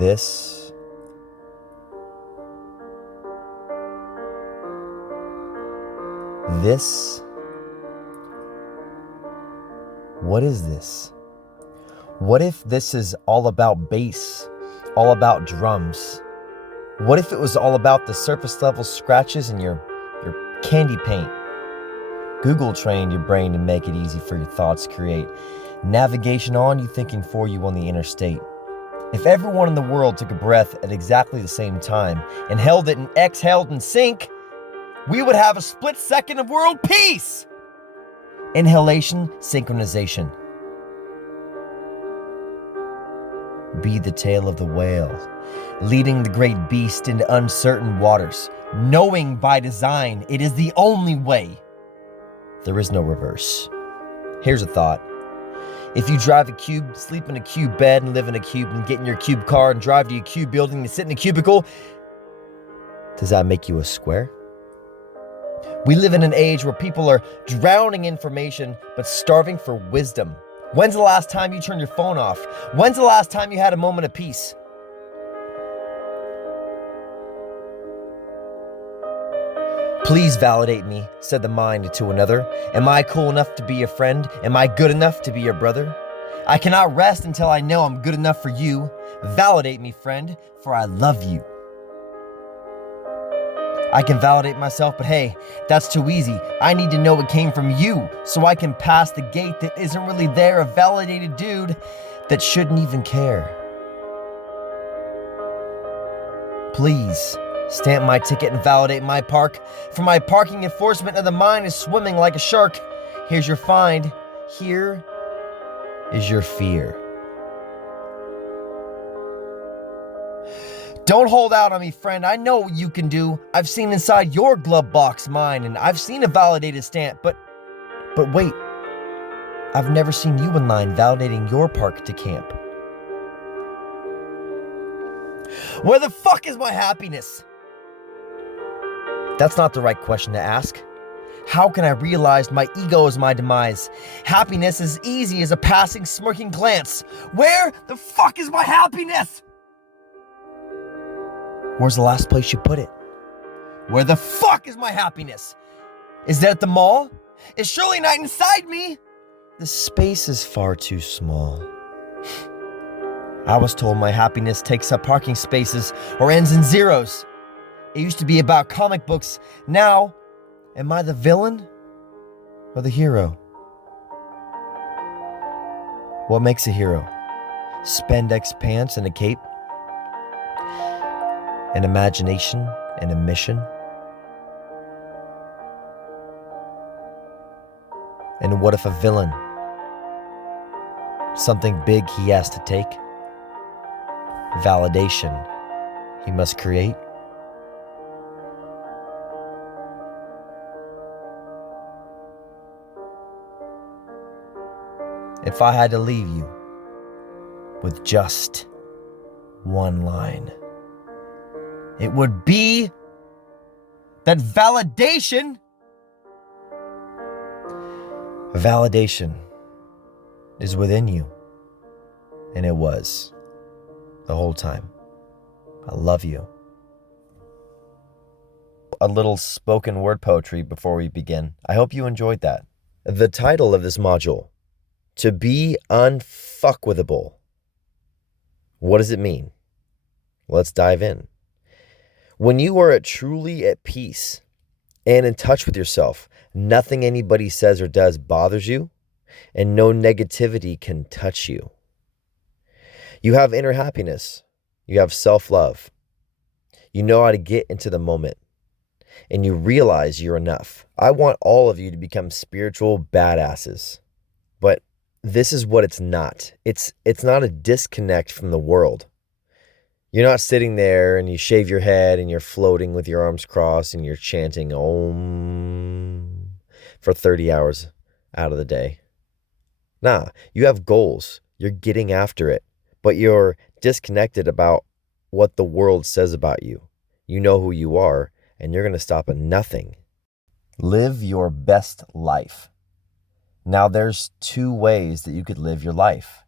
This what is this? What if this is all about bass, all about drums? What if it was all about the surface level scratches in your candy paint? Google trained your brain to make it easy for your thoughts to create navigation on you, thinking for you on the interstate. If everyone in the world took a breath at exactly the same time and held it and exhaled in sync, we would have a split second of world peace. Inhalation, synchronization. Be the tail of the whale, leading the great beast into uncertain waters, knowing by design it is the only way. There is no reverse. Here's a thought. If you drive a cube, sleep in a cube bed, and live in a cube, and get in your cube car and drive to a cube building and sit in a cubicle, does that make you a square? We live in an age where people are drowning in information but starving for wisdom. When's the last time you turned your phone off? When's the last time you had a moment of peace? Please validate me, said the mind to another. Am I cool enough to be your friend? Am I good enough to be your brother? I cannot rest until I know I'm good enough for you. Validate me, friend, for I love you. I can validate myself, but hey, that's too easy. I need to know it came from you so I can pass the gate that isn't really there, a validated dude that shouldn't even care. Please, stamp my ticket and validate my park, for my parking enforcement of the mind is swimming like a shark. Here's your find. Here is your fear. Don't hold out on me, friend. I know what you can do. I've seen inside your glove box mine, and I've seen a validated stamp, but wait. I've never seen you in line validating your park to camp. Where the fuck is my happiness? That's not the right question to ask. How can I realize my ego is my demise? Happiness is easy as a passing, smirking glance. Where the fuck is my happiness? Where's the last place you put it? Where the fuck is my happiness? Is that at the mall? Is Shirley Knight inside me? The space is far too small. I was told my happiness takes up parking spaces or ends in zeros. It used to be about comic books. Now, am I the villain or the hero? What makes a hero? Spandex pants and a cape? An imagination and a mission? And what if a villain? Something big he has to take? Validation he must create? If I had to leave you with just one line, it would be that validation is within you. And it was the whole time. I love you. A little spoken word poetry before we begin. I hope you enjoyed that. The title of this module, To Be Unfuckwithable. What does it mean? Let's dive in. When you are truly at peace and in touch with yourself, nothing anybody says or does bothers you, and no negativity can touch you. You have inner happiness. You have self-love. You know how to get into the moment, and you realize you're enough. I want all of you to become spiritual badasses, but this is what it's not. It's not a disconnect from the world. You're not sitting there and you shave your head and you're floating with your arms crossed and you're chanting Om for 30 hours out of the day. Nah, you have goals. You're getting after it, but you're disconnected about what the world says about you. You know who you are, and you're going to stop at nothing. Live your best life. Now, there's two ways that you could live your life.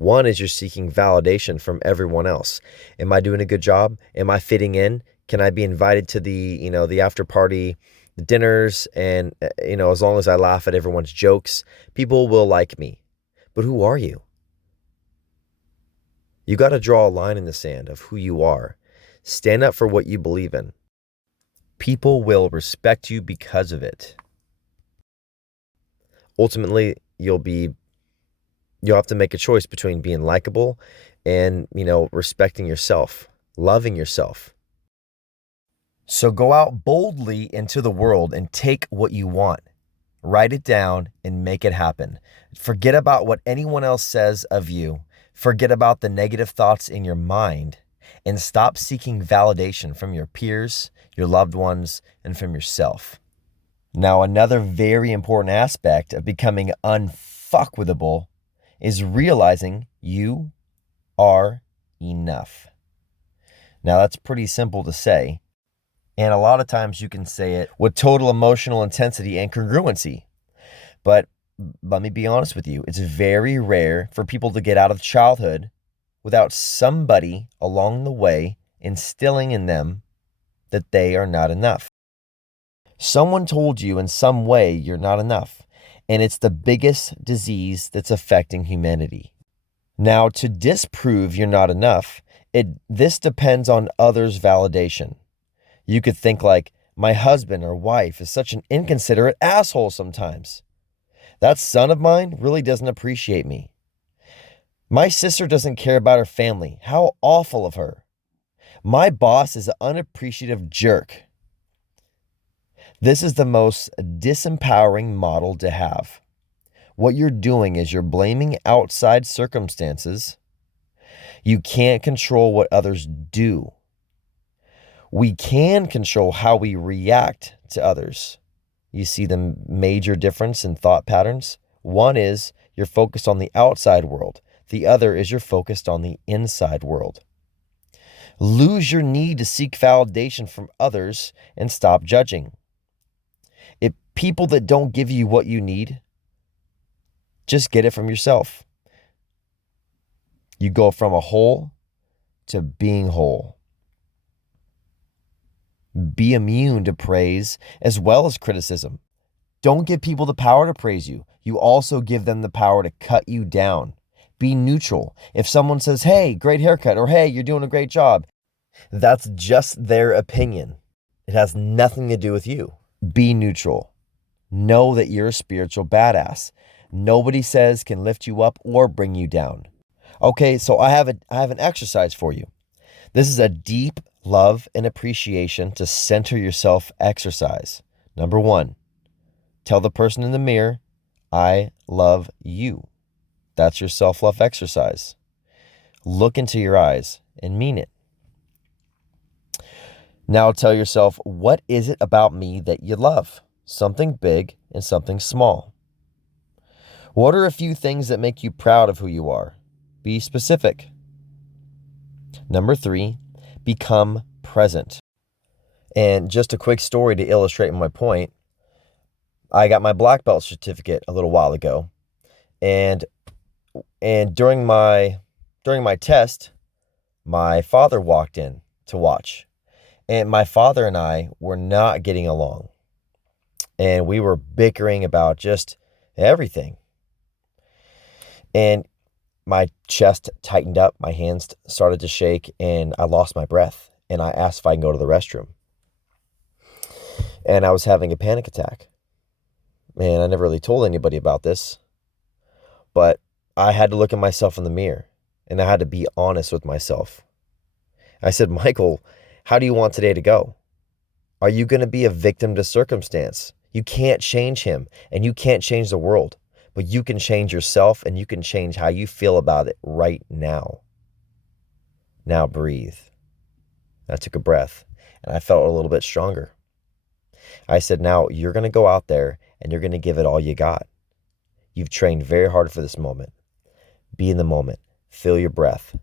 One is you're seeking validation from everyone else. Am I doing a good job? Am I fitting in? Can I be invited to the after party dinners? And, as long as I laugh at everyone's jokes, people will like me. But who are you? You got to draw a line in the sand of who you are. Stand up for what you believe in. People will respect you because of it. Ultimately, you'll have to make a choice between being likable and, respecting yourself, loving yourself. So go out boldly into the world and take what you want. Write it down and make it happen. Forget about what anyone else says of you. Forget about the negative thoughts in your mind and stop seeking validation from your peers, your loved ones, and from yourself. Now, another very important aspect of becoming unfuckwithable is realizing you are enough. Now, that's pretty simple to say, and a lot of times you can say it with total emotional intensity and congruency. But let me be honest with you, it's very rare for people to get out of childhood without somebody along the way instilling in them that they are not enough. Someone told you in some way you're not enough, and it's the biggest disease that's affecting humanity. Now, to disprove you're not enough, this depends on others' validation. You could think like, my husband or wife is such an inconsiderate asshole sometimes. That son of mine really doesn't appreciate me. My sister doesn't care about her family. How awful of her. My boss is an unappreciative jerk. This is the most disempowering model to have. What you're doing is you're blaming outside circumstances. You can't control what others do. We can control how we react to others. You see the major difference in thought patterns? One is you're focused on the outside world. The other is you're focused on the inside world. Lose your need to seek validation from others and stop judging. If people that don't give you what you need, just get it from yourself. You go from a hole to being whole. Be immune to praise as well as criticism. Don't give people the power to praise you. You also give them the power to cut you down. Be neutral. If someone says, hey, great haircut, or hey, you're doing a great job, that's just their opinion. It has nothing to do with you. Be neutral. Know that you're a spiritual badass. Nobody says can lift you up or bring you down. Okay, so I have an exercise for you. This is a deep love and appreciation to center yourself exercise. Number 1, tell the person in the mirror, I love you. That's your self-love exercise. Look into your eyes and mean it. Now tell yourself, what is it about me that you love? Something big and something small. What are a few things that make you proud of who you are? Be specific. Number 3, become present. And just a quick story to illustrate my point. I got my black belt certificate a little while ago. And during my test, my father walked in to watch. And my father and I were not getting along. And we were bickering about just everything. And my chest tightened up, my hands started to shake, and I lost my breath. And I asked if I can go to the restroom. And I was having a panic attack. And I never really told anybody about this. But I had to look at myself in the mirror. And I had to be honest with myself. I said, Michael, how do you want today to go? Are you going to be a victim to circumstance? You can't change him, and you can't change the world. But you can change yourself, and you can change how you feel about it right now. Now breathe. I took a breath, and I felt a little bit stronger. I said, now you're going to go out there, and you're going to give it all you got. You've trained very hard for this moment. Be in the moment. Feel your breath.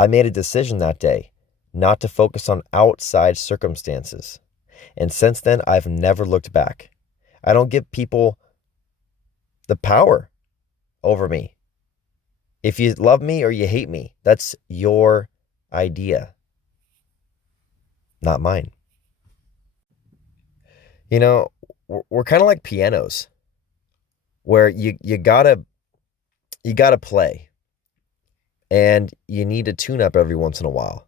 I made a decision that day not to focus on outside circumstances. And since then, I've never looked back. I don't give people the power over me. If you love me or you hate me, that's your idea, not mine. You know, we're kind of like pianos where you gotta play and you need to tune up every once in a while.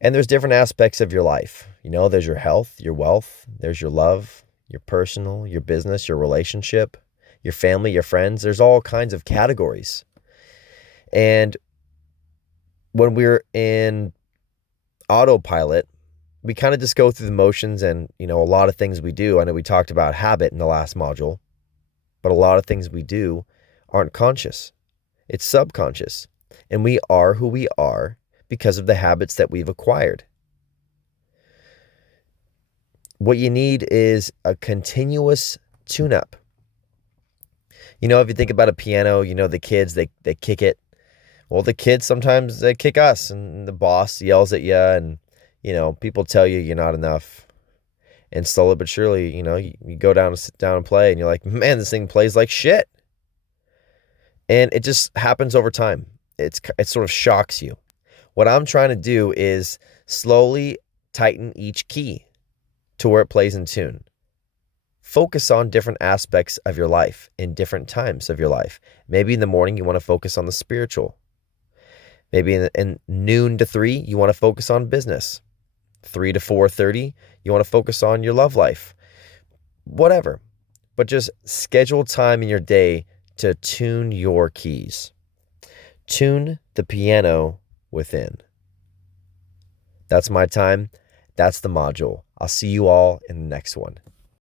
And there's different aspects of your life. You know, there's your health, your wealth, there's your love, your personal, your business, your relationship, your family, your friends. There's all kinds of categories. And when we're in autopilot, we kind of just go through the motions and, a lot of things we do. I know we talked about habit in the last module, but a lot of things we do aren't conscious. It's subconscious. And we are who we are because of the habits that we've acquired. What you need is a continuous tune-up. If you think about a piano, the kids, they kick it. Well, the kids sometimes they kick us, and the boss yells at you, and people tell you you're not enough. And slowly but surely, you go down and sit down and play, and you're like, man, this thing plays like shit. And it just happens over time. It sort of shocks you. What I'm trying to do is slowly tighten each key to where it plays in tune. Focus on different aspects of your life in different times of your life. Maybe in the morning, you want to focus on the spiritual. Maybe in noon to 3, you want to focus on business. 3 to 4:30, you want to focus on your love life. Whatever. But just schedule time in your day to tune your keys. Tune the piano within. That's my time. That's the module. I'll see you all in the next one.